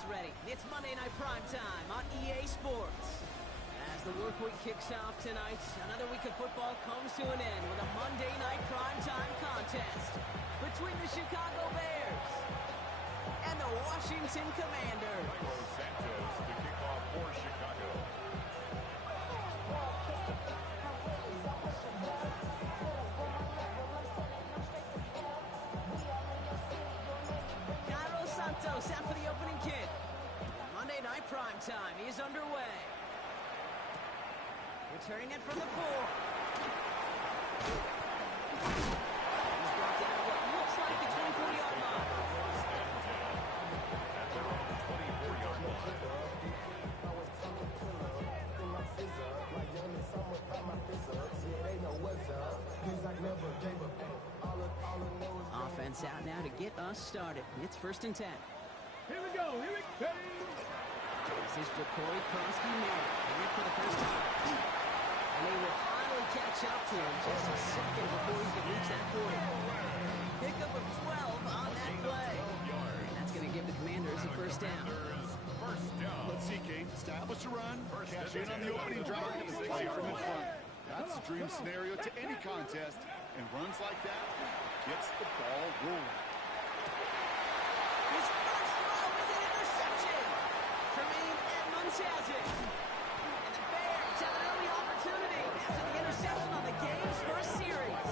is ready. It's Monday Night Primetime on EA Sports. As the work week kicks off tonight, another week of football comes to an end with a Monday Night Primetime contest between the Chicago Bears and the Washington Commanders. Los Santos to kick off for Chicago. Cairo Santos out for the opening kick. Monday Night Primetime is underway. Returning it from the 4. He's brought down at what looks like the 24-yard line. At their own 24-yard line. Offense out now to get us started. It's 1st and 10. Here we go. This is Jacory Krosky-Merritt in it for the first time. And they will finally catch up to him just a second before he can reach that 40. Pickup of 12 on that play. And that's going to give the Commanders a first down. First down. Let's see, Kate. Establish a run, cash in on the opening drive, and play from in front. That's the dream scenario to any contest, and runs like that gets the ball rolling. His first throw is an interception. Tremaine Edmonds has it. And the Bears have an early opportunity after the interception on the game's first series.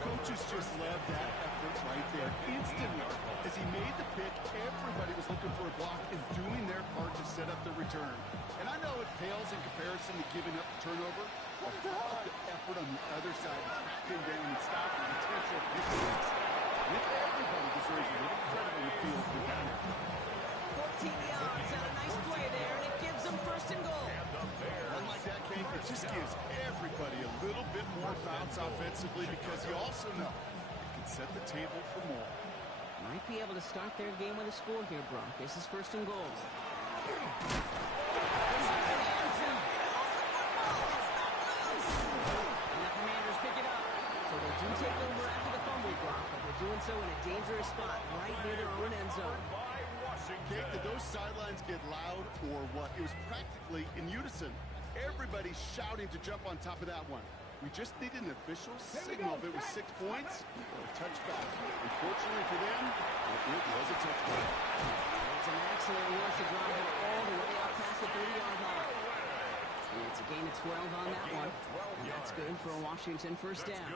Coaches just love that effort right there. Instantly, as he made the pick, everybody was looking for a block and doing their part to set up the return. And I know it pales in comparison to giving up the turnover, but how about the effort on the other side to track him down and stop the potential pick six? And everybody deserves a little credit on the field for that. 14 yards on a nice play there, and it gives them 1st and goal. Unlike that, Kate, it just gives everybody a little bit more bounce offensively because you also know you can set the table for more. Might be able to start their game with a score here, Brock. This is 1st and goal. And the Commanders pick it up. So they do take over after the fumble, Brock, but they're doing so in a dangerous spot right near their own end zone. Kate, did those sidelines get loud or what? It was practically in unison. Everybody shouting to jump on top of that one. We just needed an official signal if it was 6 points or a touchback. Unfortunately for them, it was a touchback. It's an excellent work to drive it all the way up past the 30-yard line. It's a gain of 12 on that one, and that's good for a Washington first down.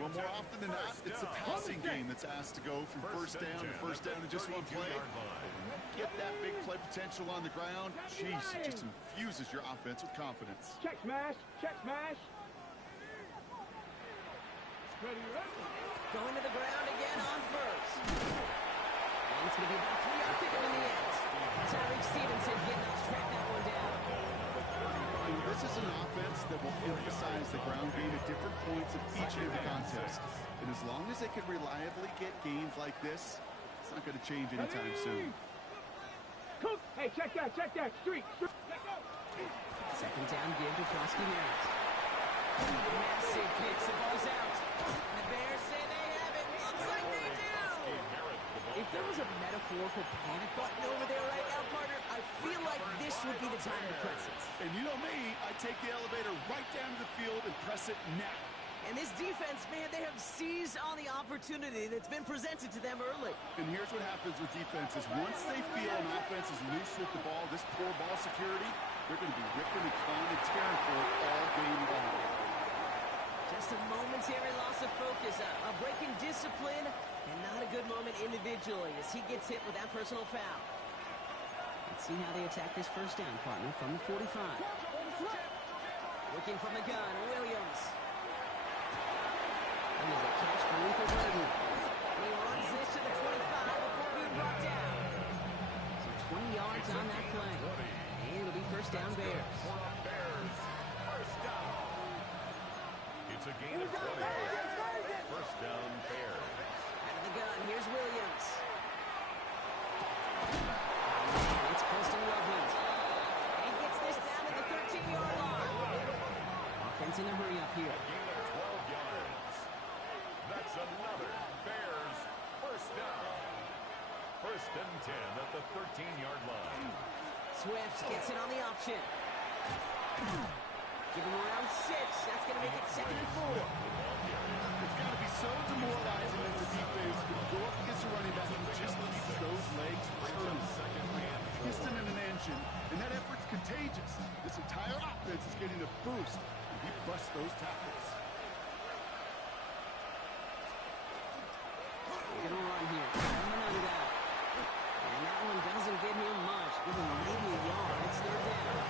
Well, more often than not, it's the passing game that's asked to go from first down to just one play. But when you get that big play potential on the ground, geez, it just infuses your offense with confidence. Check smash. Ready. Going to the ground again on 1st. And it's going to be about a 3-yard pickup in the end. Tyreek Stevenson getting us track that one down. This is an offense that will emphasize the ground game at different points of each and every contest. And as long as they can reliably get gains like this, it's not going to change anytime soon. Cook. Hey, check that. Street. Second down give to Krosky-Merritt. Massive hits. The ball's out. And the Bears say they have it. Looks like they do. If there was a metaphorical panic button over there right now, partner, I feel like this would be the time to press it. And you know me, I take the elevator right down to the field and press it now. And this defense, man, they have seized on the opportunity that's been presented to them early. And here's what happens with defenses. Once they feel an offense is loose with the ball, this poor ball security, they're going to be ripping and clawing and tearing for it all game long. Just a momentary loss of focus, a break in discipline, and not a good moment individually as he gets hit with that personal foul. Let's see how they attack this first down, partner, from the 45. Looking from the gun, Williams. And there's a catch for Luther Burden. He runs this to the 25 before being brought down. So 20 yards on that play. And it'll be first down Bears. First down. It's a gain of 20. First down Bears. Out of the gun, here's Williams. It's Preston Loveland. And he gets this down to the 13-yard line. Offense in a hurry up here. Gain of 12 yards. That's another Bears first down. First and 10 at the 13-yard line. Swift gets it on the option. Give him around 6. That's going to make it 2nd and 4. It's got to be so demoralizing as a defense when you go up against a running back who just keeps those legs turning. Piston in an engine, and that effort's contagious. This entire offense is getting a boost, and he busts those tackles. They're going to run here. Coming under that. And that one doesn't get him much. Give him maybe a yard. It's 3rd down.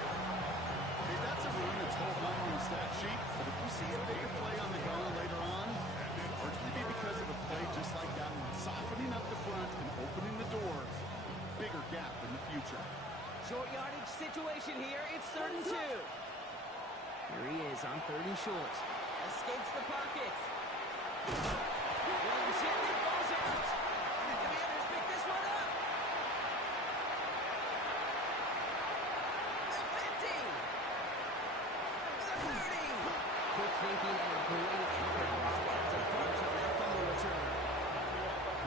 Hey, that's a run that's holding on the stat sheet, but if you see a bigger play on the gun later on, it'd largely be because of a play just like that one, softening up the front and opening the door. Bigger gap in the future. Short yardage situation here. It's 3rd and 2. Here he is on 3rd and short. Escapes the pocket. Williams hit, that ball's out. And the Commanders pick this one up. The 50. The 30. Quick thinking and a great effort to punch on that fumble return.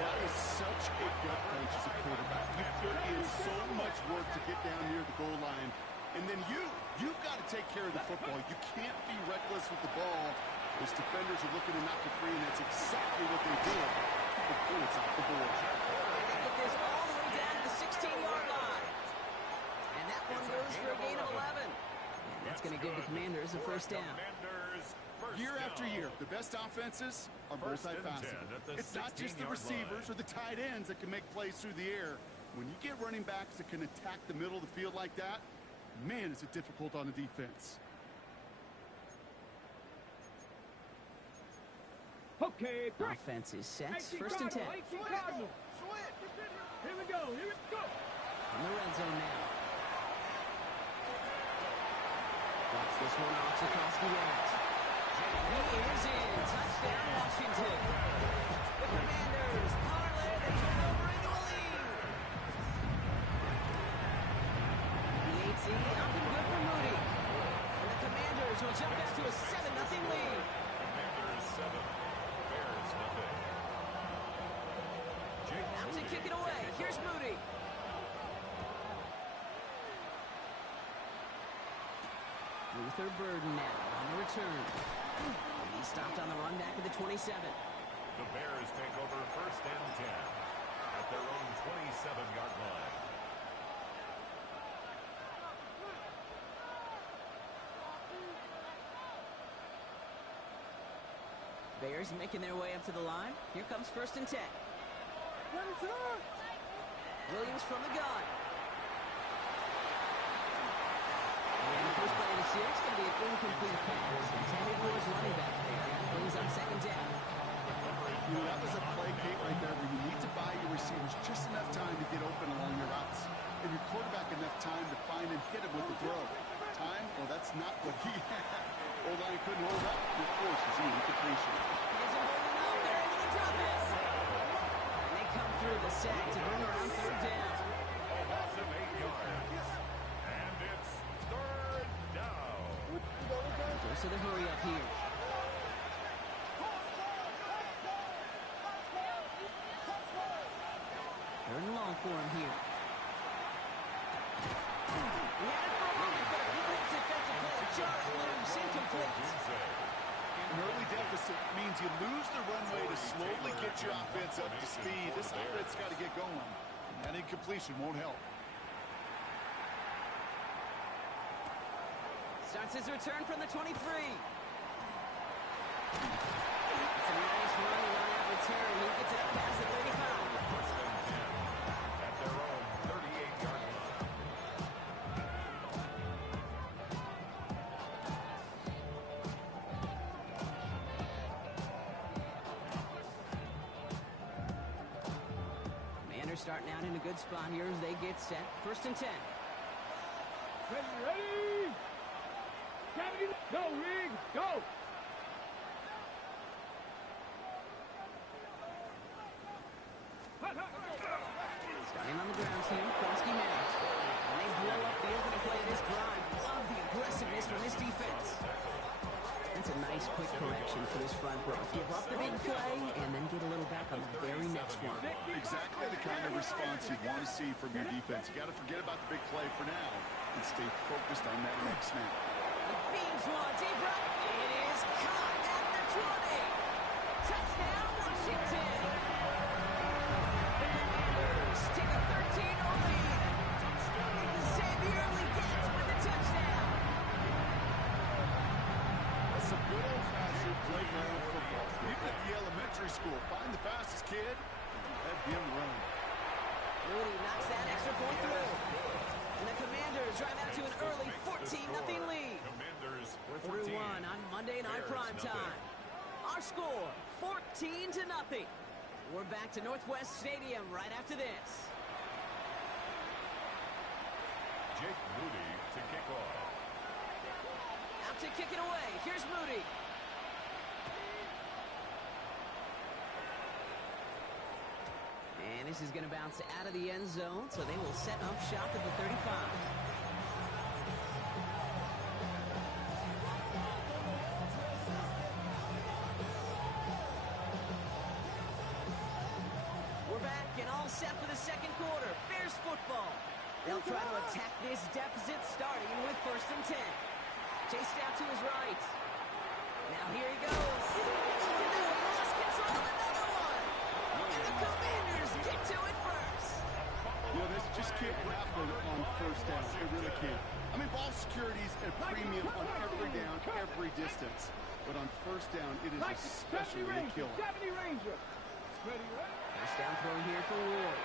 That is such a gut punch as a quarterback. You put in so much work to get down near the goal line. And then you've got to take care of the football. You can't be reckless with the ball. Those defenders are looking to knock it free, and that's exactly what they did. Keep the points off the board. They get this all the way down to the 16-yard line. And that one goes for a gain of 11. And that's going to give the Commanders a 1st down. Year after year, the best offenses are multifaceted. It's not just the receivers or the tight ends that can make plays through the air. When you get running backs that can attack the middle of the field like that, man, is it difficult on the defense. Okay, quick. Offense is set. 18 1st and 10. Cardinals, 18 Cardinals. Here we go. Here we go. In the red zone now. Drops this one off to Koski Barrett. He is in. Touchdown, Washington. The Commanders parlay the turnover into a lead. The 8 up and good for Moody. And the Commanders will jump out to a 7-0 lead. Commanders 7, Bears nothing. Out to kick it away. Here's Moody. Luther Burden now on the return. He stopped on the run back at the 27. The Bears take over 1st and 10 at their own 27-yard line. Bears making their way up to the line. Here comes 1st and 10. Williams from the gun. And the first play of the series is going to be an incomplete pass intended for his running back there. That brings up 2nd down. You know, that was a play, Kate, right there where you need to buy your receivers just enough time to get open along your routes. And your quarterback enough time to find and hit him with the throw. Time? Well, that's not what he had. O-line couldn't hold up. Of course, it's an incompletion. He isn't holding up. They're able to drop it. And they come through the sack to bring around 3rd down. Loss of 8 yards. And it's 3rd down. Goes to the hurry up here. Third and long for him here. He had it for a moment, but a great defensive play. Just loose, incomplete. An early deficit means you lose the runway to slowly get your offense up to speed. This offense got to get going. And that incompletion won't help. Starts his return from the 23. It's a nice running on that return. He gets it up past the 35. First and 10 at their own 38-yard line. Commanders starting out in a good spot here as they get set. 1st and 10. Ready? Go, Rig, go! Starting on the ground team, Kronsky Merritt. And they blow up the opening play of this drive. Love the aggressiveness from this defense. That's a nice quick correction for this front row. Give up the big play and then get a little back on the very next one. Exactly the kind of response you'd want to see from your defense. You got to forget about the big play for now and stay focused on that next snap. Beams one, deep right. It is caught at the 20. Touchdown, Washington. The Commanders take a 13-0 lead. Xavier Legette with the touchdown. That's some good old-fashioned playground football. Even at the elementary school, find the fastest kid and let him run. Moody knocks that extra point through. And the Commanders drive out to an early 14-0 lead. We're through one on Monday Night Primetime. Our score, 14-0. We're back to Northwest Stadium right after this. Jake Moody to kick off. Out to kick it away. Here's Moody. And this is going to bounce out of the end zone, so they will set up shop at the 35. We're back and all set for the second quarter. Bears football. They'll try to attack this deficit starting with 1st and 10. Chased out to his right. Now here he goes. Lost control, another one. And the Commanders get to it first. You know, this just can't happen on 1st down. It really can't. I mean, ball security's at premium on every down, every distance. But on 1st down, it is especially a killer. 70 Ranger. First down throw here for Ward.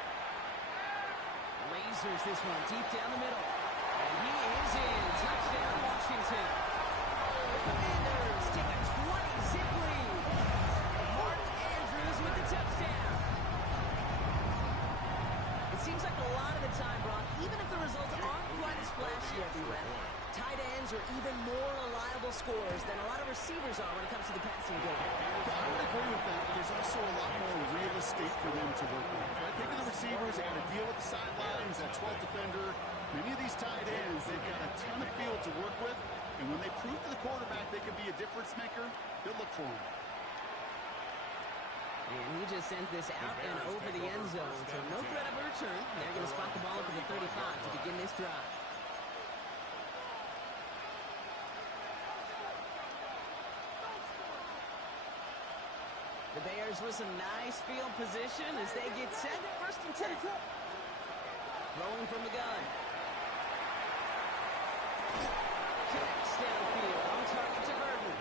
Lasers this one deep down the middle. And he is in. Touchdown, Washington. The Commanders take a 20-zip lead. Mark Andrews with the touchdown. It seems like a lot of the time, Brock, even if the results aren't quite as flashy every rep, tight ends are even more reliable scorers than a lot of receivers are when it comes to the passing game. I would agree with that, but there's also a lot more real estate for them to work with. Right? Think of the receivers, they got to deal with the sidelines, that 12th defender. Many of these tight ends, they've got a ton of field to work with, and when they prove to the quarterback they can be a difference maker, they'll look for him. And he just sends this out and over the end zone, so no threat of a return. They're going to spot the ball up at the 35 to begin this drive. The Bears with some nice field position as they get set. 1st and 10. Throwing from the gun. Connects downfield. On target to Burton.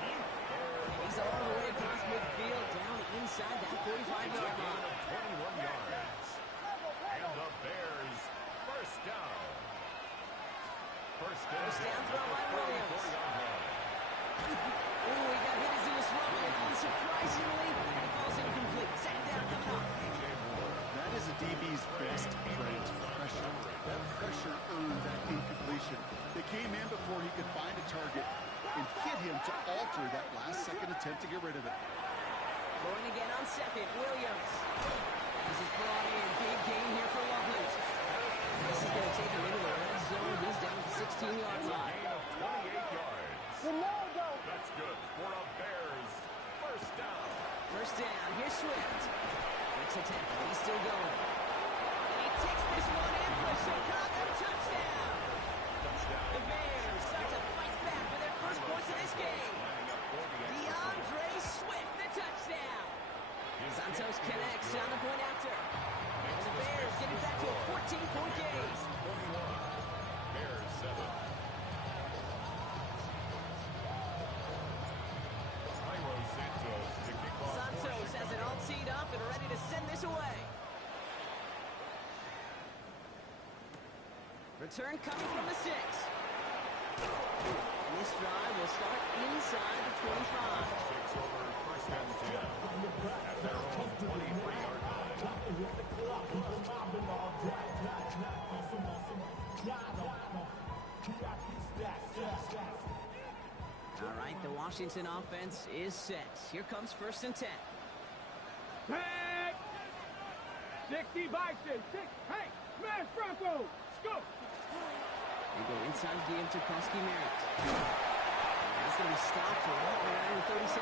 He's all the way across midfield down inside that 45-yard line. 21 yards. And the Bears, 1st down. First down throw by Williams. Ooh, he got hit as he was throwing it. Unsurprisingly, it falls incomplete. Second down coming up. That is a DB's best friend, pressure. That pressure earned that incompletion. They came in before he could find a target and hit him to alter that last-second attempt to get rid of it. Going again on second, Williams. This is brought in. Big gain here for Loveland. This is going to take him into the red zone. He's down to the 16-yard line. 28 yards. That's good for a Bears 1st down. 1st down. Here's Swift. Makes a tackle. He's still going. And he takes this one in for a Chicago touchdown. The Bears start to fight back for their first points of this game. DeAndre Swift, the touchdown. Santos connects on the point after. And the Bears get it back to a 14-point game. 41. Bears 7. Santos has it all teed up and ready to send this away. Return coming from the 6. And this drive will start inside the 25. Takes over 1st and 10 at their own 23-yard All right, the Washington offense is set. Here comes 1st and 10. Hey! 60 Bison, 6, hey, smash Bronco, let's go! They go inside, give to Krusky Merritt. As is going to be stopped right around 37.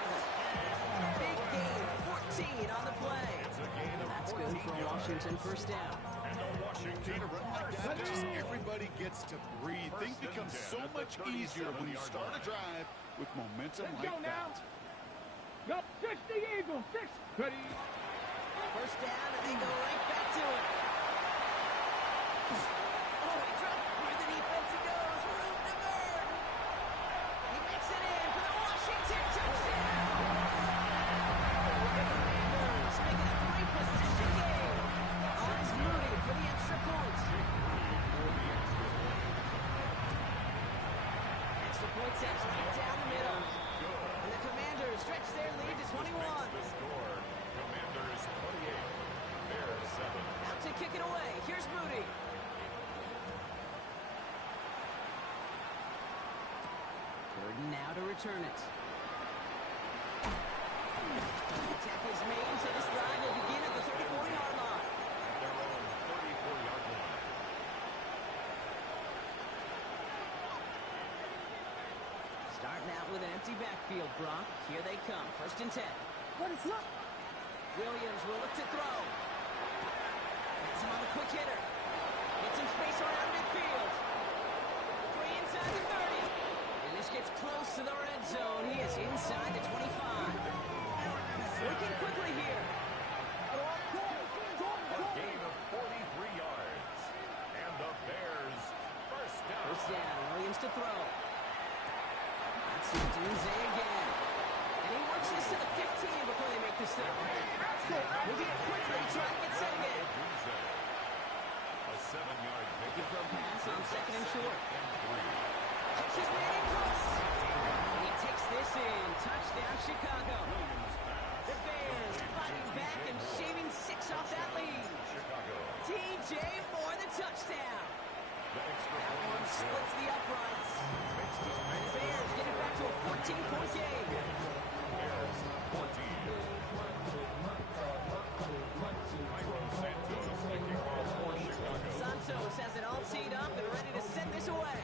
Big gain, 14 on the play. And that's good for a Washington first down. In a run like that, just everybody gets to breathe. Things become so much easier when you start a drive with momentum like that. Go 60 Eagles, 6. Ready. First down, and they go right back to it. Oh, he dropped through the defense. He goes. Room to burn. He makes it in for the Washington touchdown. The Commanders making a three-position game. Oz Moody for the extra point. Extra point set right down the middle. And the Commanders stretch their lead to 21. The score, Commanders 28, Bears 7. Out to kick it away. Here's Moody. Gordon now to return it. The tackle is made, so this drive will begin at the 34-yard line. Their own 34-yard line. Starting out with an empty backfield, Brock. Here they come. First and 10. What is up? Williams will look to throw. Gets him on the quick hitter. Gets some space around midfield. Free inside the 30. And this gets close to the red zone. He is inside the 25. Working quickly here. A gain of 43 yards. And the Bears first down. First down. Williams to throw. That's Dunze again. And he works this to the 15 before they make the stop. Moving quickly, trying to get set again. A 7-yard Looking for a pass on second and short. and 3. Catches man close. And he takes this in. Touchdown, Chicago. The Bears fighting back and shaving 6 off that lead. Chicago. DJ Moore, the touchdown. That one splits the uprights. The Bears get it back to a 14-point game. Bears 14. Cairo Santos kicking off for Chicago. Santos has it all teed up and ready to send this away.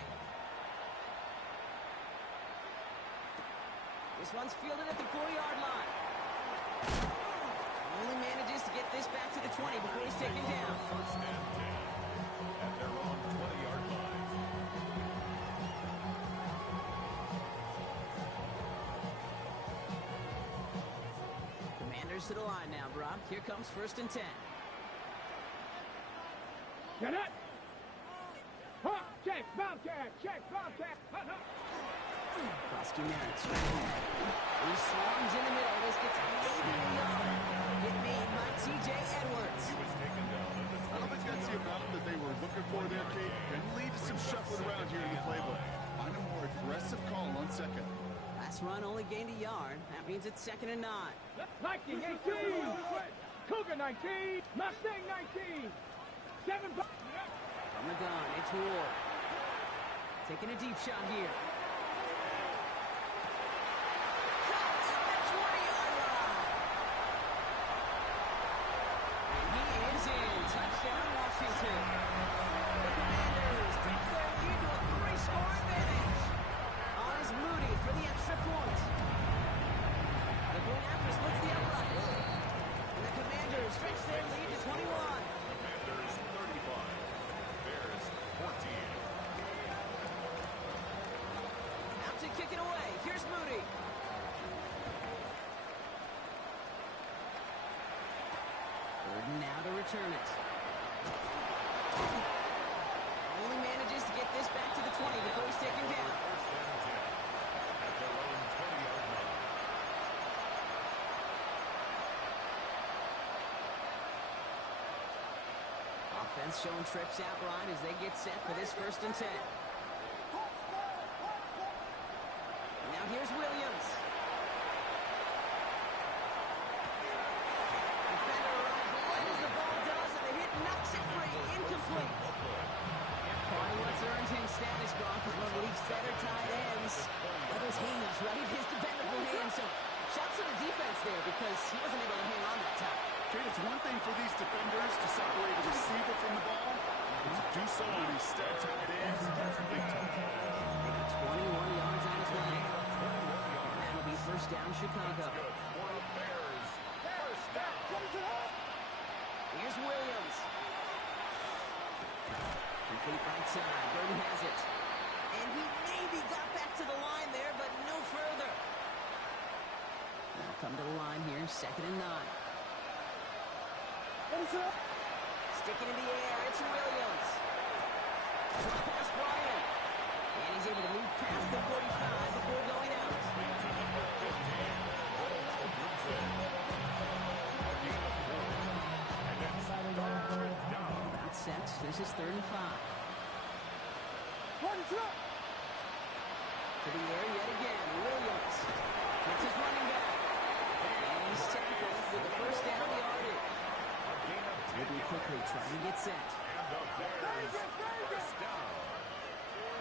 This one's fielded at the 4-yard line. Only manages to get this back to the 20 before he's taken down. First and 10 at their own 20-yard line. Commanders to the line now, Brock. Here comes first and 10. Get it. Huh, check, Bobcat, check, Bobcat. Krosky Merritt. He swarms in the middle. This gets maybe hit made by T.J. Edwards. He was taken down at the I don't think that's the amount that they were looking for there, Kate. Can lead to some shuffling around here in the playbook. Find a more aggressive call on second. Last run only gained a yard. That means it's second and 9. Viking 18. Cougar 19. Mustang 19. 7. From the gun, it's Ward. Taking a deep shot here. Caught at the 20-yard line. And he is in. Touchdown, Washington. The Commanders take their lead to a 3-score advantage. Oz Moody for the extra point. The point after splits the upright. And the Commanders stretch their lead to 21. Commanders 35. Bears 14. Out to kick it away. Here's Moody. Gordon now to return it. Only manages to get this back to the 20 before he's taken down. First and 10 at their own 20-yard line. Offense showing trips out right as they get set for this first and 10. Now here's Williams. Defender arrives right as the ball does, and the hit knocks it free. Incomplete. Probably what's earned him status, Brock, is one of the league's better tight ends. Are those hands, right? His dependable hands. So shouts to the defense there because he wasn't able to hang on that time. Kate, it's one thing for these defenders to separate a receiver from the ball, but to do so on these stud tight ends, that's big time. 21 yards on his way. first down, Chicago. Good for a Bears first down. Here's Williams. Complete right side. Burton has it. And he maybe got back to the line there, but no further. Now come to the line here, 2nd and 9. Sticking in the air, it's Williams. Drop pass Bryant. And he's able to move past the 45 before going out. About set. This is 3rd and 5. To the air yet again. Williams gets his running back. And he's tackled with the first down yardage. Moving quickly, trying to get set.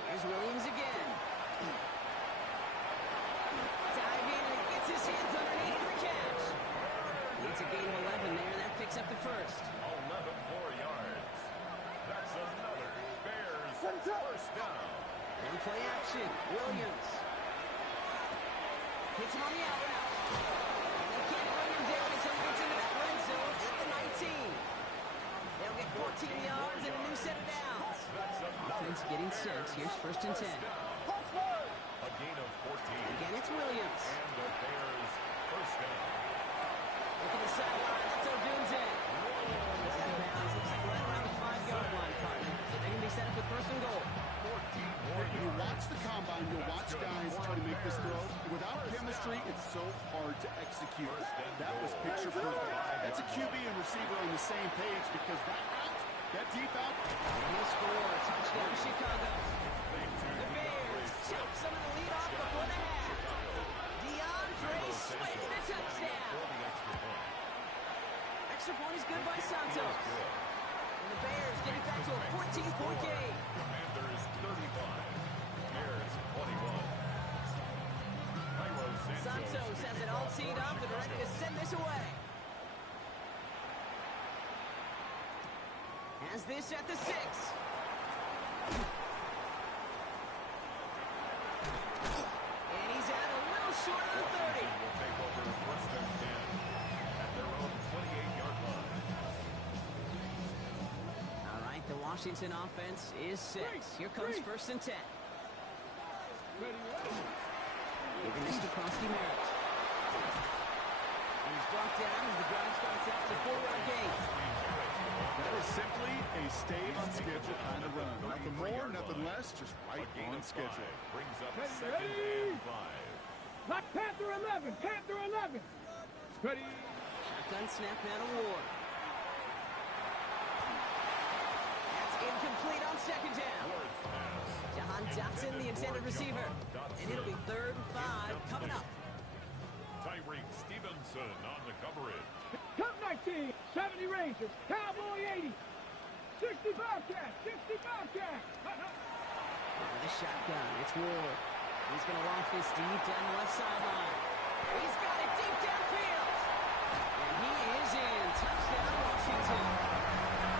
Here's Williams again. Diving and gets his hands underneath for the catch. It's a gain of 11 there, and that picks up the first. 11 more yards. That's another Bears first down. And play action. Williams hits him on the out route. And they can't bring him down until he gets into that red zone at the 19. They'll get 14 yards and a new set of downs. Offense getting set. Here's 1st and 10. A gain of 14. Again, it's Williams. And the Bears first down. Look at the sideline. That's Odunze. He's out of bounds. Looks like right around the 5-yard line, partner. So they're going to be set up with 1st and goal. 14 more When you watch the combine, you'll watch guys try to make this throw. Without chemistry, it's so hard to execute. That was picture perfect. That's a QB and receiver on the same page because that route, that deep out. And he'll score. Touchdown, Chicago. The Bears chop some of the lead off before the half. DeAndre Swift, the touchdown. Extra point is good by Santos. And the Bears getting back to a 14-point game. Commanders 35. Bears 21. Cairo Santos has it all teed up and ready to send this away. Has this at the 6. And he's out a little short of the 30. will take over 1st and 10 at their own 28-yard line. All right, the Washington offense is set. Here comes 1st and 10. Giving this to Krosky-Merritt. And he's brought down as the drive starts out with a 4-yard gain. That is simply a stay-on-schedule kind of run. Nothing more, nothing less, just right on schedule. Brings up 2nd and 5. Panther 11, Panther 11. Ready. Shotgun snap now to Ward. That's incomplete on 2nd down. Ward's pass. Jahan Dotson, the intended receiver. And it'll be 3rd and 5 coming up. Tyreek Stevenson on the coverage. Cup 19, 70 Rangers, Cowboy 80, 60 Bobcat, 60 Bobcat. With a shotgun, it's Ward. He's going to loft this deep down the left sideline. He's got it deep downfield. And he is in. Touchdown, Washington.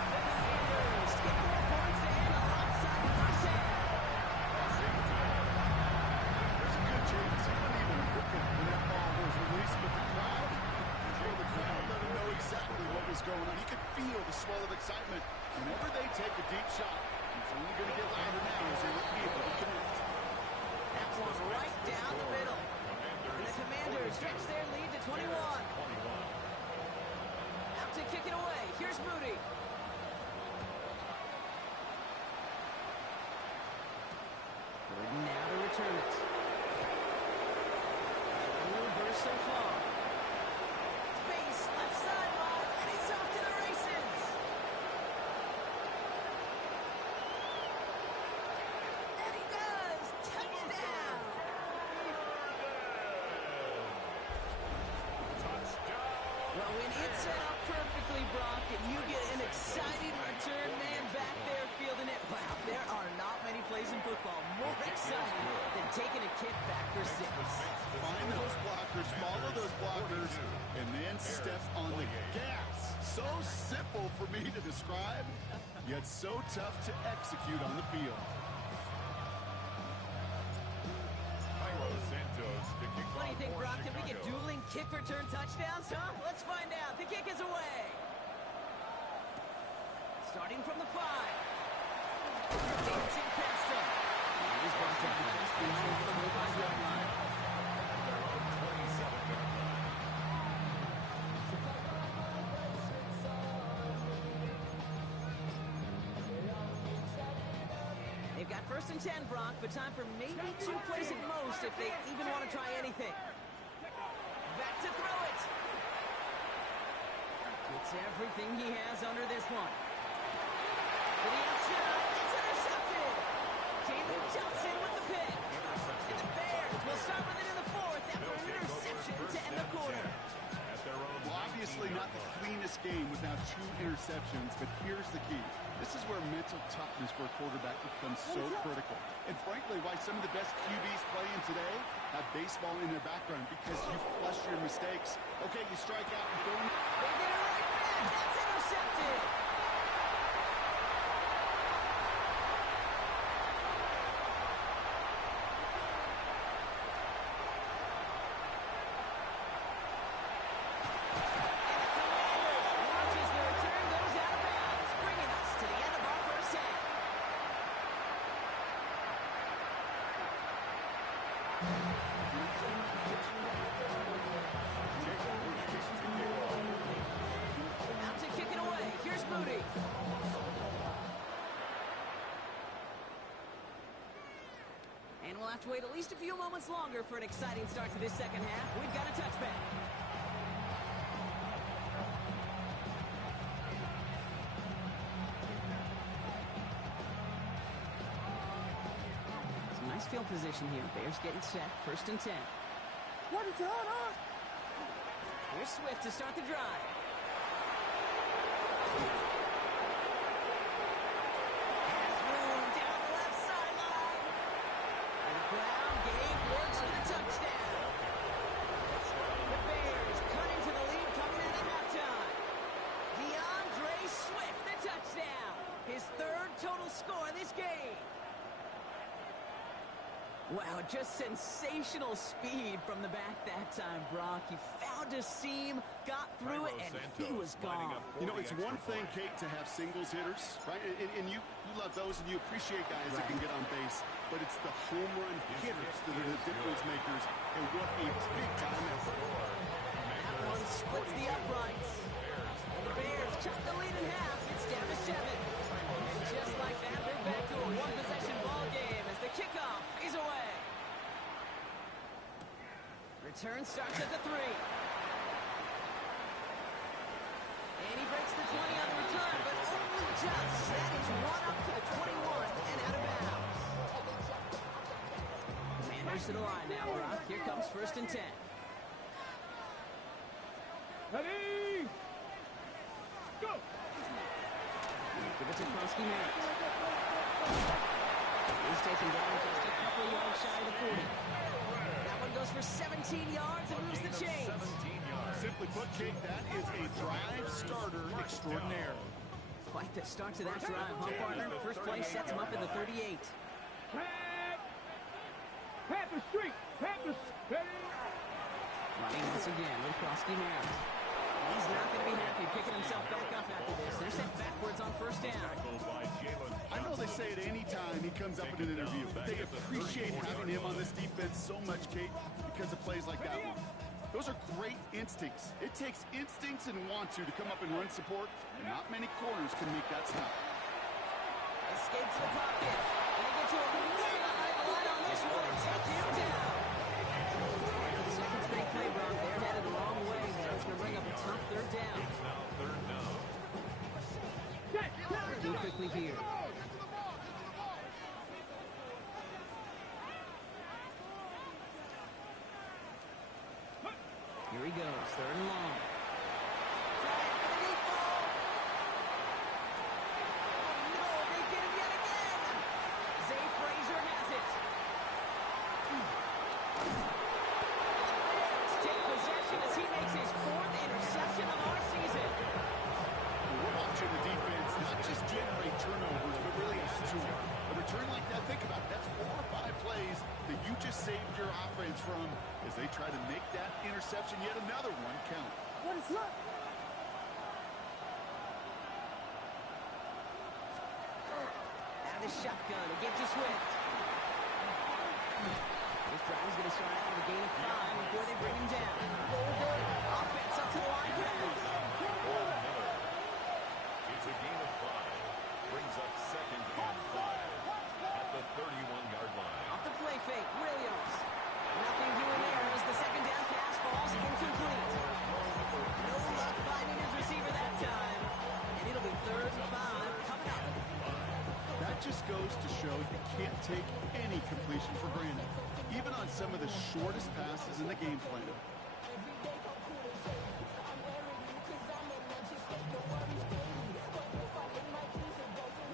The Commanders get more points to end the offside first half. There's a good chance he wasn't even looking when that ball was released, but the crowd let him know exactly what was going on. He could feel the swell of excitement. Whenever they take a deep shot, it's only going to get louder now as they look able to connect. That one right down the middle. And the Commanders stretch their lead to 21. Out to kick it away. Here's Moody. Burton now to return it. A little burst so far. Space, left sideline, and he's off to the races. And he does. Touchdown. Well, when it's set up perfectly, Brock, and you get an exciting return man back there fielding it, wow, there are not many plays in football more exciting than taking a kick back for 6. Find those blockers, follow those blockers, and then step on the gas. So simple for me to describe, yet so tough to execute on the field. Cairo Santos to kick What do you off think, for Brock. Can we get dueling kick return touchdowns, huh? Let's find out. The kick is away. Starting from the 5. Dancing past him. And he's brought down just beyond the 25-yard line. They've got 1st and 10, Brock, but time for maybe 2 plays at most if they even want to try anything. Back to throw it. Gets everything he has under this one. To the outside, it's intercepted. Taylor Johnson with the pick. And the Bears will start with it in the 4th after an interception to end the quarter. Well, obviously not the cleanest game with now 2 interceptions, but here's the key. This is where mental toughness for a quarterback becomes so critical. And frankly, why some of the best QBs playing today have baseball in their background, because you flush your mistakes. Okay, you strike out and boom. They get it right back. That's intercepted. Out to kick it away. Here's Moody. And we'll have to wait at least a few moments longer for an exciting start to this second half. We've got a touchback. Some nice field position here. Bears getting set. 1st and 10. What is that, huh? Here's Swift to start the drive. Has room down the left sideline. And the crowd gave works for the touchdown. The Bears cut into the lead coming into halftime. DeAndre Swift, the touchdown. His 3rd total score in this game. Wow, just sensational speed from the back that time, Brock. He found a seam, got through it, and he was gone. You know, it's one thing, Kate, to have singles hitters, right? And you love those, and you appreciate guys that can get on base. But it's the home run hitters that are the difference makers, and what a big-time effort. That one splits the uprights. And the Bears cut the lead in half. It's down to 7. And just like that, they're back to a one-possession ball game as the kickoff is away. Return starts at the 3. And he breaks the 20 on the return, but only just. That is one up to the 21 and out of bounds. Commanders to the line now, Brock. Here comes 1st and 10. Ready? Go! Give it to Kronsky-Merritt. He's taken down just a couple yards shy of the 40. That one goes for 17 yards and moves the chains. Simply put, Kate, that is a drive starter extraordinaire. Quite the start to that drive, huh, partner? First play sets him up in the 38. Panther Street! Panther Street! Running once again with Kronsky-Merritt. He's not going to be happy picking himself back up after this. They're sent backwards on 1st down. I know they say it any time he comes up in an interview, but they appreciate having him on this defense so much, Kate, because of plays like that one. Those are great instincts. It takes instincts and want to come up and run support, and not many corners can make that stop. Escapes the pocket. And they get to a really high line on this one and take him down. For the second straight play, Brock, they're headed the wrong way. That's going to bring up a tough 3rd down. Working quickly here. Here he goes, 3rd and long. Trying for the deep ball. Oh no, they get him yet again. Zay Frazier has it. And the Bears take possession as he makes his 4th interception of our season. We're watching the defense not just generate turnovers, but really add to it. A return like that, think about it, that's 4 or 5 plays that you just saved your offense from as they try to make that interception, yet another one, count. What is up? Out of the shotgun, a give to Swift. This drive is going to start out with a gain of 5 before they bring him down. Offense up to the line pass. It's a gain of 5. Brings up 2nd and 5 at the 31-yard line. Off the play fake, Williams. Nothing doing there as the second down pass falls incomplete. No luck finding his receiver that time. And it'll be 3rd and 5 coming up. That just goes to show you can't take any completion for granted, even on some of the shortest passes in the game plan.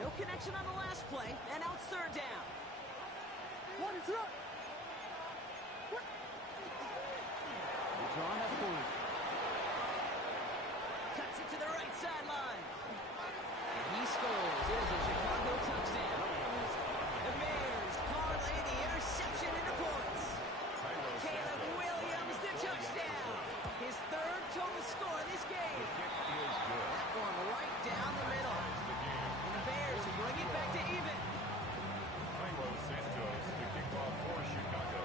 No connection on the last play, and now it's 3rd down. What is up? Drawn up for him. Cuts it to the right sideline. And he scores. It is a Chicago touchdown. The Bears parlay the interception into points. Caleb Williams, the touchdown. His 3rd total score this game. That one right down the middle. And the Bears bring it back to even. Cairo Santos, the kickoff for Chicago.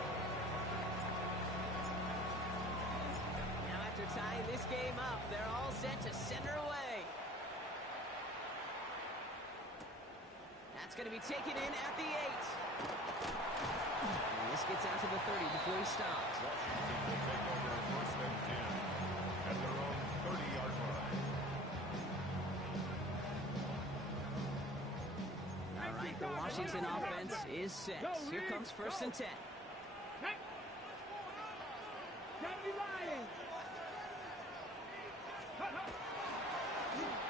Now after tying this game up, they're all set to send her away. That's going to be taken in at the 8. And this gets out to the 30 before he stops. Washington will take over 1st and 10 at their own 30-yard line. All right, the Washington offense is set. Here comes 1st and 10. Hey! Johnny Ryan!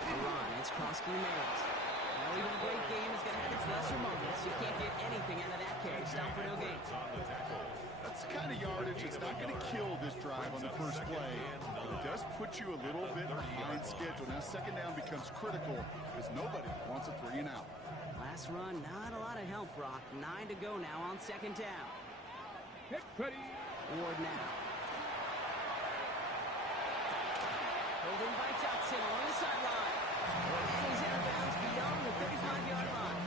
Run, it's Krosky Merritt. Now even a great game is going to have its lesser moments. You can't get anything out of that carry. Stop for no gain. On the tackle. That's the kind of yardage that's not going to kill this drive on the first play. But it does put you a little bit behind schedule. Now 2nd down becomes critical because nobody wants a 3 and out. Last run, not a lot of help, Brock. 9 to go now on 2nd down. Get ready. Ward now. Holding by Dotson along the sideline. And he's out of bounds beyond the 35-yard line.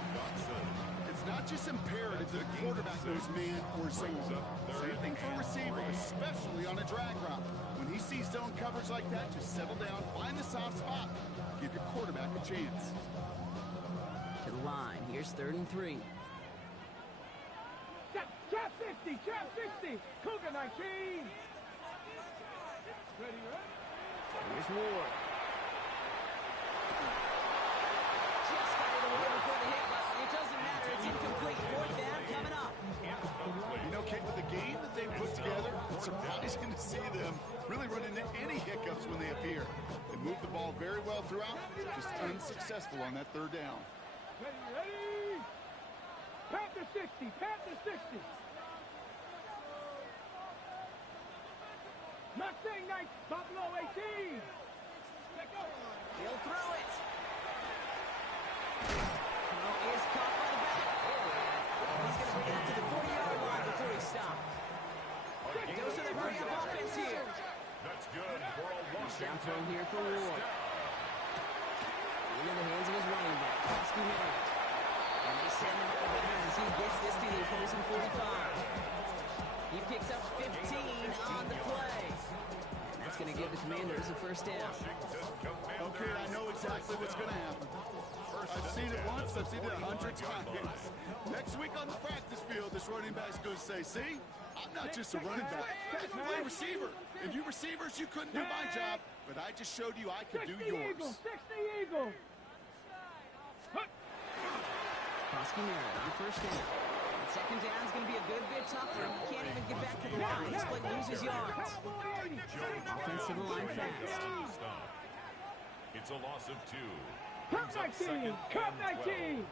It's not just imperative that a quarterback knows man or zone. Same thing for a receiver, especially on a drag route. When he sees zone coverage like that, just settle down, find the soft spot, give your quarterback a chance. To the line. Here's 3rd and 3. Trap 50, trap 60. Cougar 19. Ready, right? Here's Ward. Just got it away before the hit button. It doesn't matter. It's incomplete. 4th down coming up. You know, Kate, with the game that they put together, it's surprising to see them really run into any hiccups when they appear. They move the ball very well throughout, just unsuccessful on that 3rd down. Ready, ready. Panther 60, Panther 60. Mustang 9, Buffalo 18. He'll throw it. Throw is caught by the back. He's going to bring it up to the 40-yard line before he stops. Goes to the hurry-up offense here. That's good for a Down throw Washington. here for Ward. Into the hands of his running back, Krosky Merritt. And they send him out of bounds as he gets this to the opposing 45. He picks up 15 on the play. And that's going to give the Commanders a 1st down. Okay, I know exactly what's going to happen. I've seen it once, I've seen it 100 times. Next week on the practice field, this running back's going to say, see, I'm not just a running back, I can play receiver. And you receivers, you couldn't do my job, but I just showed you I could do 60 yours. Eagle, 60 Eagle. Krosky Merritt on 1st down. And 2nd down is going to be a good bit tougher. He can't even get back to the line. This play loses yards. Offense to the line fast. It's a loss of 2. Cup Brings up 19, 2nd Cup and 12 19.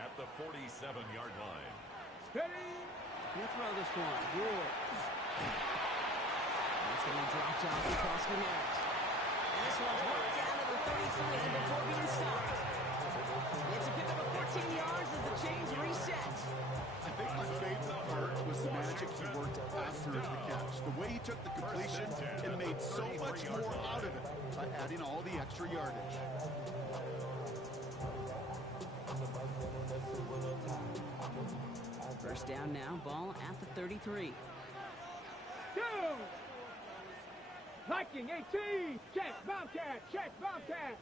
at the 47-yard line. Ready. He'll throw this one. Ward. That's going to be dropped off to Krosky Merritt. And this one's worked down to the 33 before being stopped. It's a pickup of 14 yards as the chains reset. I think my favorite part was the magic he worked after took the completion and made so much more out of it by adding all the extra yardage. First down now, ball at the 33. Go! Viking 18. Check Bobcat. Check Bobcat.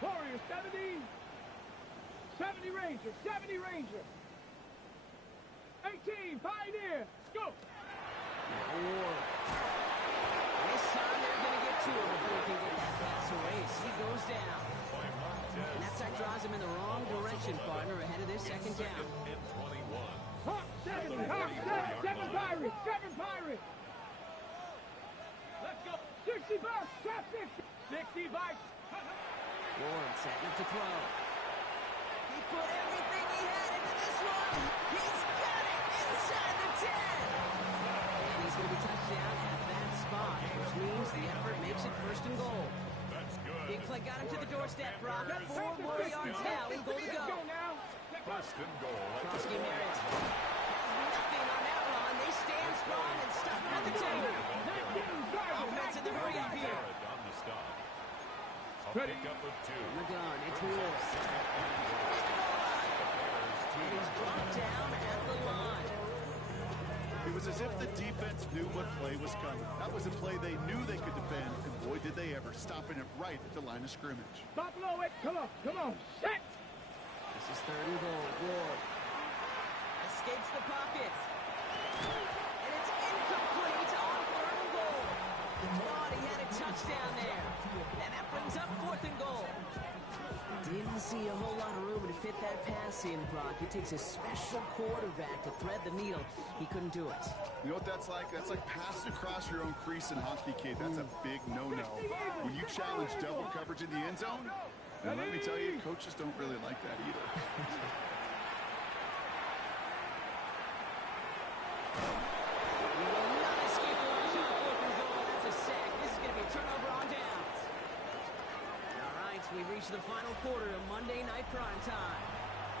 Warriors 70. 70 Rangers. 70 Rangers. 18 Pioneer. Go! Now Ward. This time they're going to get to him before he can get that pass away. So he goes down. And that sack draws him in the wrong direction, partner, ahead of this second down. Hawk 7, Hawk 7, 7 Pirates, 7 Pirates. Let's go. 60 bucks, top 60 bucks. Ward setting up to throw. He put everything he had into this one. He's got it inside the 10. And he's going to be touched down at that spot, which means the effort makes it first and goal. That's good. Big play got him to the doorstep, Brock. 4 more yards now in goal to go. First and goal. Krosky Merritt has nothing on that run. They stand strong and stop him at the 2. Offense in the hurry up here. On the stop. A pickup of 2. On the gun, it's Ward. And he's brought down at the line. It was as if the defense knew what play was coming. That was a play they knew they could defend, and boy, did they ever, stopping it right at the line of scrimmage. Buffalo, come on, set. This is third and goal. Ward escapes the pocket. And it's incomplete on third and goal. Thought he had a touchdown there. And that brings up fourth and goal. Didn't see a whole lot of room to fit that pass in, Brock. It takes a special quarterback to thread the needle. He couldn't do it. You know what that's like? That's like passing across your own crease in hockey, kid. That's a big no-no. When you challenge double coverage in the end zone, and let me tell you, coaches don't really like that either. He will not escape the rush on fourth and goal. That's a sack. This is going to be a turnover on downs. All right, we reach the final quarter of Monday Night Prime Time.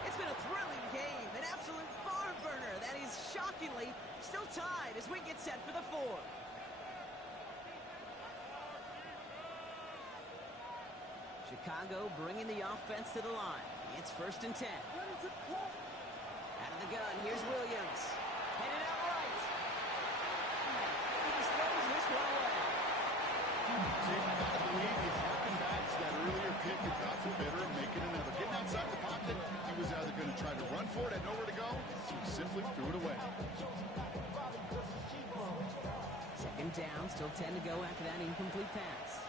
It's been a thrilling game, an absolute barn burner that is shockingly still tied as we get set for the fourth. Chicago bringing the offense to the line. It's first and 10. Out of the gun, here's Williams. Headed out right. He just throws this one away. Jake, I gotta believe he harkened back to that earlier pick and got the better of making another. Getting outside the pocket, he was either going to try to run for it, had nowhere to go, so he simply threw it away. Second down, still 10 to go after that incomplete pass.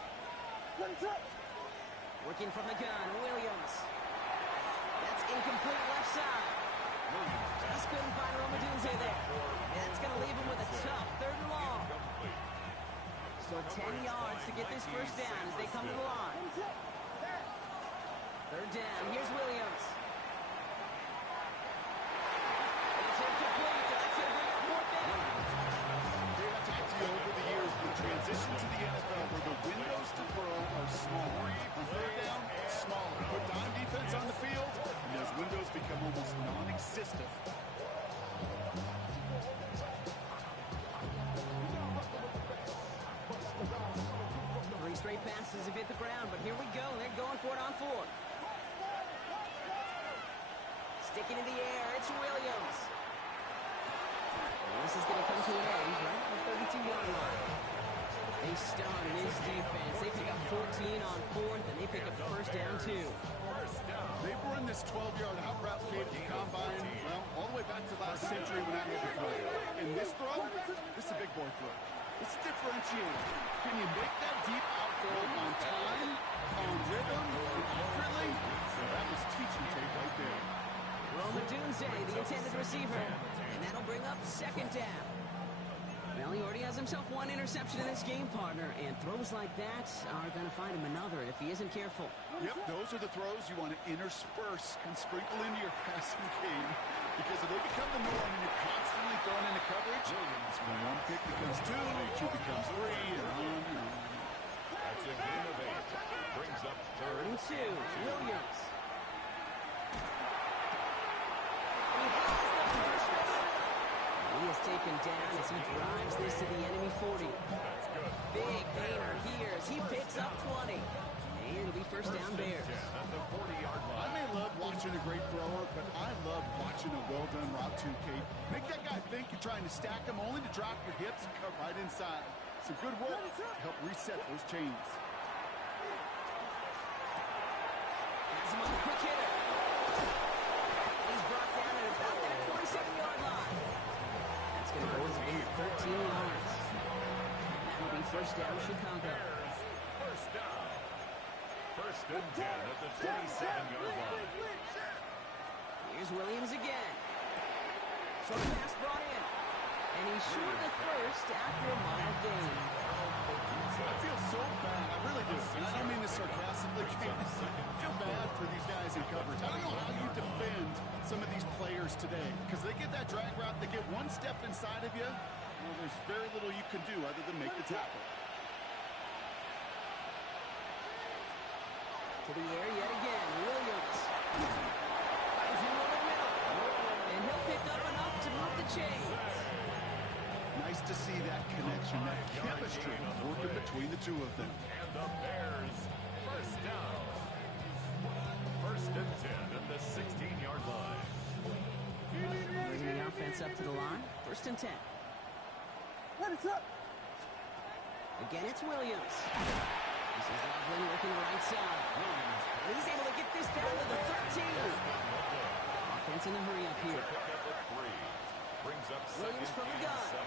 Working from the gun, Williams. That's incomplete left side. Just couldn't find Romadunze there. And that's going to leave him with a tough third and long. Still 10 yards to get this first down as they come to the line. Third down, here's Williams. And it's incomplete, so that's going to bring up fourth down. I've talked to you over the years, the transition to the NFL where the windows to throw are smaller. On third down, smaller. Put dime defense on the field, and those windows become almost non-existent. Three straight passes have hit the ground, but here we go. They're going for it on fourth. Sticking in the air, it's Williams. And this is going to come to an end right at the 32-yard line. They stun this defense. They pick up 14 on fourth, and they pick up the first down, too. They've run this 12-yard out route kid at the combine, well, all the way back to last century when I had to throw. And this throw, this is a big boy throw. It's differentiated. Can you make that deep out throw on time, on rhythm, and accurately? So that was teaching tape right there. Romadunze, the intended receiver. And that'll bring up second down. Well, he already has himself one interception in this game, partner, and throws like that are going to find him another if he isn't careful. Yep, those are the throws you want to intersperse and sprinkle into your passing game, because if they become the norm and you're constantly throwing into coverage, it's when one pick becomes two becomes three, and on and on. That's a gain of 8. Brings up Third and 2, Williams. He has the is taken down as he drives this to the enemy 40. That's good. Big gainer here as he picks up 20. And it'll be first down Bears. At the 40-yard I line. may love watching a great thrower, but I love watching a well-done route too, Kate. Make that guy think you're trying to stack him only to drop your hips and cut right inside. Some good work to help reset those chains. Has him on the quick hitter. And he's brought down at about that 27-yard line. That's going to go within 13 yards. And that'll be first down Chicago. Bears, first down. First and 10 at the 27-yard line. Here's Williams again. So the pass brought in. And he's short the first after a mild gain. I feel so bad. I really do. And I don't mean this sarcastically. I feel bad for these guys in coverage. I don't know how you defend some of these players today. Because they get that drag route, they get one step inside of you. Well, there's very little you can do other than make the tackle. To the air yet again. Williams. Finds him over the middle. And he'll pick up enough to move the chains. Nice to see that connection, that chemistry working between the two of them. And the Bears, first down. First and 10 at the 16-yard line. Bringing the offense up to the line. First and 10. Again, it's Williams. This is Loveland working the right side. And he's able to get this down to the 13. Offense in the hurry up here. Pick up at 3. Brings up Williams second from the and gun. 7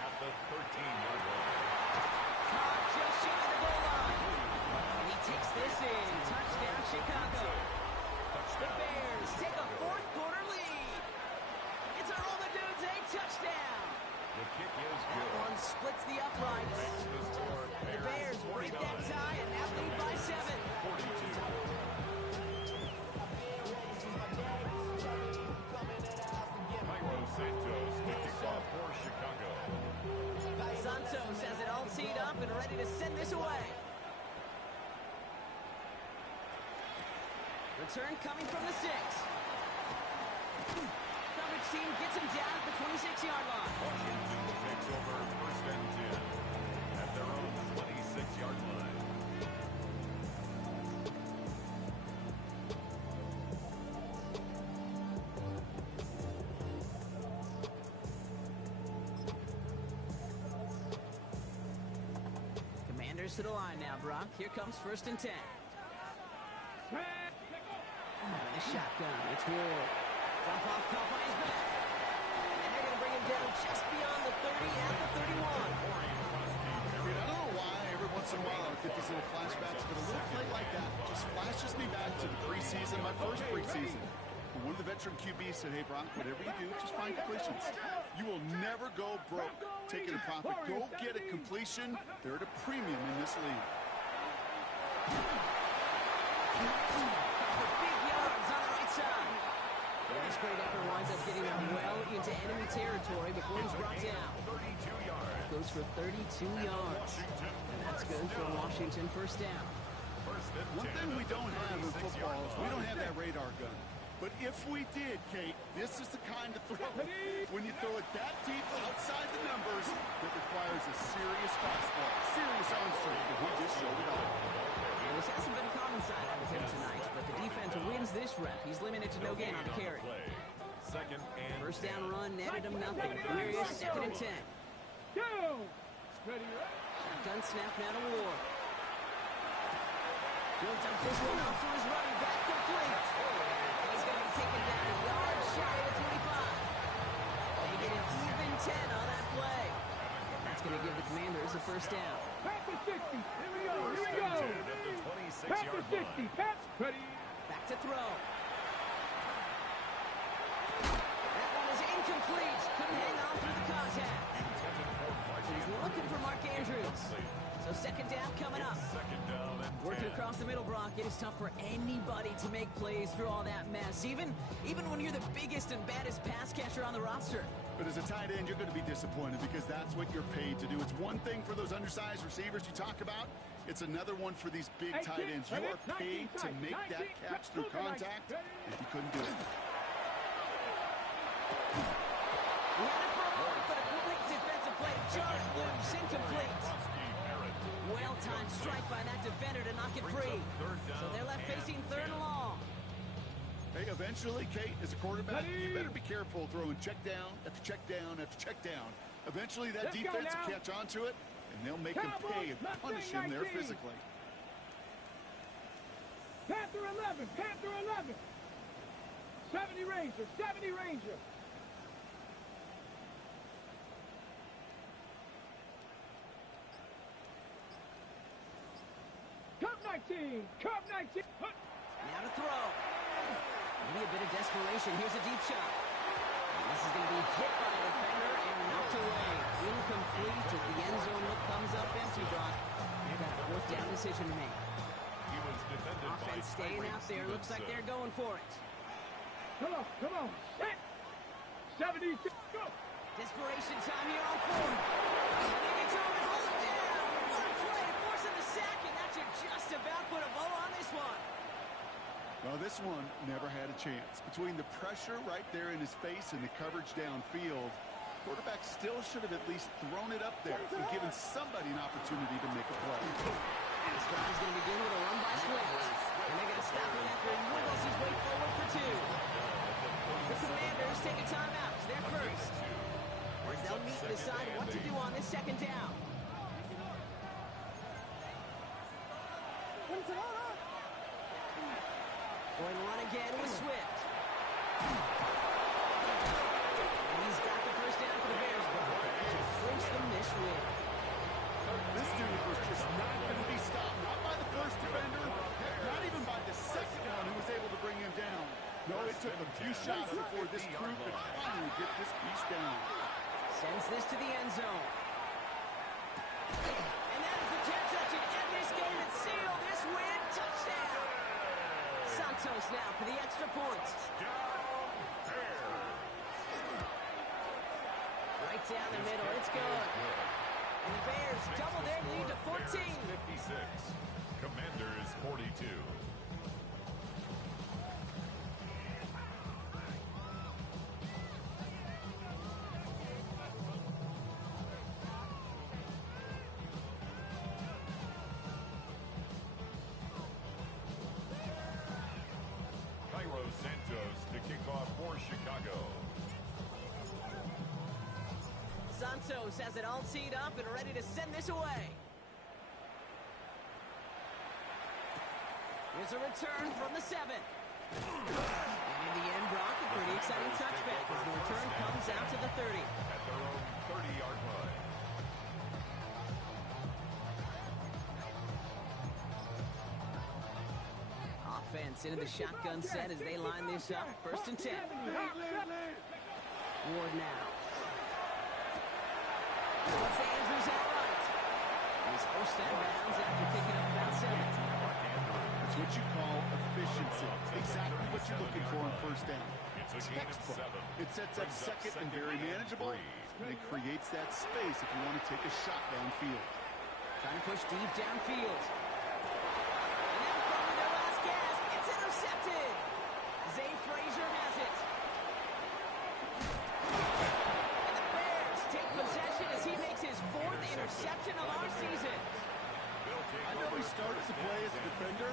at the 13-yard line. Caught just shy of the goal line. And he takes this in. Touchdown, Chicago. The Bears take a fourth quarter lead. It's a Roll the Dudes 8 touchdown. The kick is That good. one splits the uprights. Makes the score The Bears break that 49, tie and now lead by 7. 42. Cairo Santos kicks off for Chicago. Santos has it all teed up and ready to send this away. Return coming from the 6. Coverage team gets him down at the 26-yard line. Washington takes over first and 10 at their own 26-yard line. Commanders to the line now, Brock. Here comes first and 10. And a shotgun. It's Ward. Drop off caught by his back. And they're going to bring him down just beyond the 30 at the 31. I mean, I don't know why every once in a while I get these little flashbacks, but a little play like that just flashes me back to the preseason, my first preseason. And one of the veteran QBs said, hey, Brock, whatever you do, just find completions. You will never go broke taking a profit. Go get a completion. They're at a premium in this league. For big yards on the right side. And this great effort winds up getting him well into enemy territory before he's brought down. 32 yards. Goes for 32 yards. And that's good for Washington first down. First and 10 One thing we at the don't have in 36-yard football is we line. don't have that radar gun. But if we did, Kate, this is the kind of throw, when you throw it that deep outside the numbers, that requires a serious fastball, serious arm strength, and he just showed it off. And this hasn't been a common side out of him tonight, but the defense wins this rep. He's limited to no gain on the carry. Play. Second and First down run netted him nothing. Here is second and 10. Go! Ready, right? Shotgun snap now to Ward. Built up this one off to his running back, complete. And he's going to be taken down a yard shy of the 25. They get an even 10 on that play. That's going to give the Commanders a first down. Pass the 60. Here we go. First Here we and go. 10 at the Pass 26-yard the 60. line. Pass. Ready. Back to throw. That one is incomplete. Couldn't hang on through the contact. He's looking for Mark Andrews. So second down coming up. Second down and Working 10. across the middle, Brock, it is tough for anybody to make plays through all that mess, even when you're the biggest and baddest pass catcher on the roster. But as a tight end, you're going to be disappointed because that's what you're paid to do. It's one thing for those undersized receivers you talk about. It's another one for these big tight ends. You are paid to make that catch through contact, and he couldn't do it. We had it for a Charge loose, incomplete. Well-timed strike by that defender to knock it free. So they're left facing third and long. Hey, eventually, Kate, as a quarterback, you better be careful throwing check down after check down after check down. Eventually, that defense will catch on to it, and they'll make him pay and punish him there physically. Panther 11, Panther 11. 70 Ranger, 70 Ranger. Cub 19, Cub 19. Now to throw. Maybe a bit of desperation. Here's a deep shot. And this is going to be hit by a defender and knocked away. Incomplete as the end zone look comes up empty, Brock. They've got a fourth down decision to make. He was defended Offense by staying out there. Looks like they're going for it. Come on, come on. Set. 76, go. Desperation time here on fourth. And they get to him and hold him down. What a play. Forcing the sack, and that should just about put a bow on this one. Well, this one never had a chance. Between the pressure right there in his face and the coverage downfield, quarterback still should have at least thrown it up there and given somebody an opportunity to make a play. This drive is going to begin with a run by Swift. And they're going to stop him after he wiggles his way forward for two. The Commanders take a timeout. It's their first. As they'll meet and decide what to do on this second down. Going to run again with Swift. And he's got the first down for the Bears, but to clinch them this win. This dude was just not going to be stopped, not by the first defender, not even by the second one who was able to bring him down. No, it took a few shots before this crew could finally get this piece down. Sends this to the end zone. And that is the catch that should end this game and seal this win. Touchdown! Santos now for the extra point. Right down the middle. It's good. And the Bears double their lead to 14. 56. Commanders 42. Cairo Santos to kick off for Chicago. Santos has it all teed up and ready to send this away. Here's a return from the 7. And in the end, Brock, a pretty exciting touchback as the return comes out to the 30. At their own 30-yard line. Offense into the shotgun set as they line this up. First and 10. Ward now. What's Andrews outright? And he's forced out of bounds after picking up about 7. That's what you call efficiency. Exactly what you're looking for on first down. It's a gain of 7. It sets up second and very manageable, and it creates that space if you want to take a shot downfield. Trying to push deep downfield. And that was probably their last gasp. It's intercepted. Zay Frazier has it. And the Bears take possession as he makes his 4th interception of our season. I know he started to play as a defender.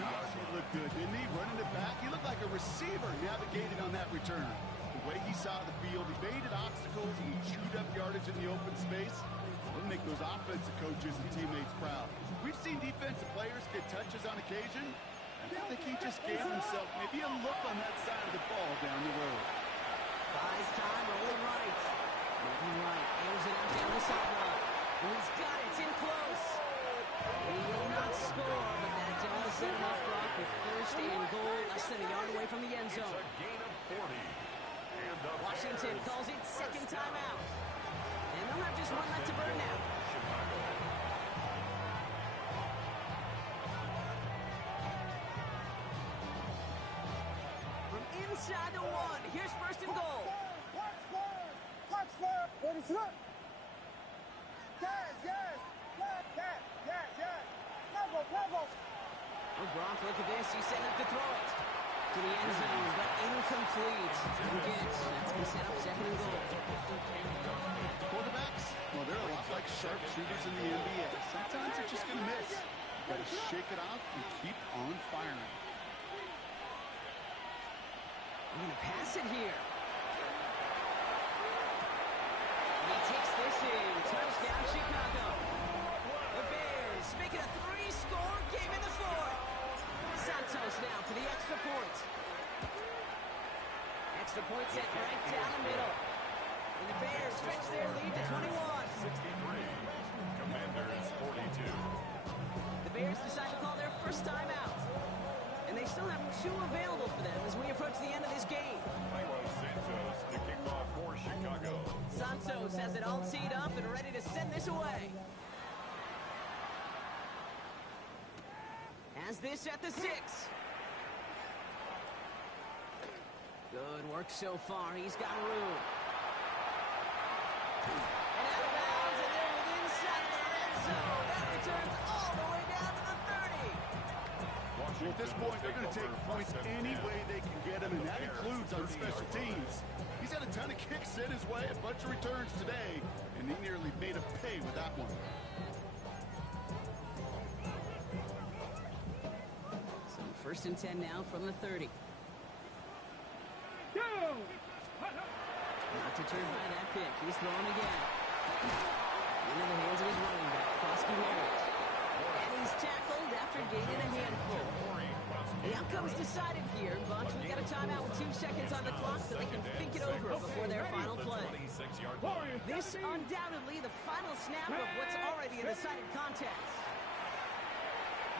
Gosh, he looked good, didn't he? Running it back, he looked like a receiver navigating on that return. The way he saw the field, he baited obstacles and he chewed up yardage in the open space. It'll make those offensive coaches and teammates proud. We've seen defensive players get touches on occasion, and I think he just gave himself maybe a look on that side of the ball down the road. Buys time, rolling right. Moving right, airs it out down the sideline. And he's got it, it's in close. He will not score, but that does set him up, Brock, with first and goal, less than a yard away from the end zone. It's a gain of 40. And the Washington Bears calls it second first timeout. And they'll have just one left to burn now. Chicago. From inside the 1, here's first and goal. Oh, Brock, look at this. He's setting up to throw it. To the end zone, but incomplete. Didn't get. That's going to set up second and goal. Quarterbacks, well, they're a lot like sharpshooters in the NBA. Sometimes they're just going to miss. You got to shake it off and keep on firing. We're going to pass it here. And he takes this in. Touchdown, Chicago. The Bears make it a 3-score game in the fourth. Santos now for the extra point. Extra point set right down the middle. And the Bears stretch their lead to 21. 63. Commanders 42. The Bears decide to call their first timeout. And they still have 2 available for them as we approach the end of this game. Milo Santos to kick off for Chicago. Santos has it all teed up and ready to send this away. Has this at the 6. Good work so far. He's got room. And out of bounds, and they're within sight of the red zone. That returns all the way down to the 30. Well, at this point, they're going to take points any way they can get them, and that includes on special teams. He's had a ton of kicks in his way, a bunch of returns today, and he nearly made him pay with that one. So first and 10 now from the 30. Go! Not deterred by that pick. He's throwing again. Into the hands of his running back, Krosky Merritt. And he's tackled after gaining a handful. The outcome's decided here, but we've got a timeout with 2 seconds on the clock so they can think it over before their final play. This undoubtedly the final snap of what's already a decided contest.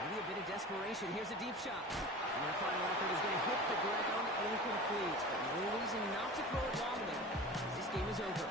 Maybe a bit of desperation. Here's a deep shot. And their final effort is going to hit the ground incomplete. But no reason not to throw it long there. This game is over.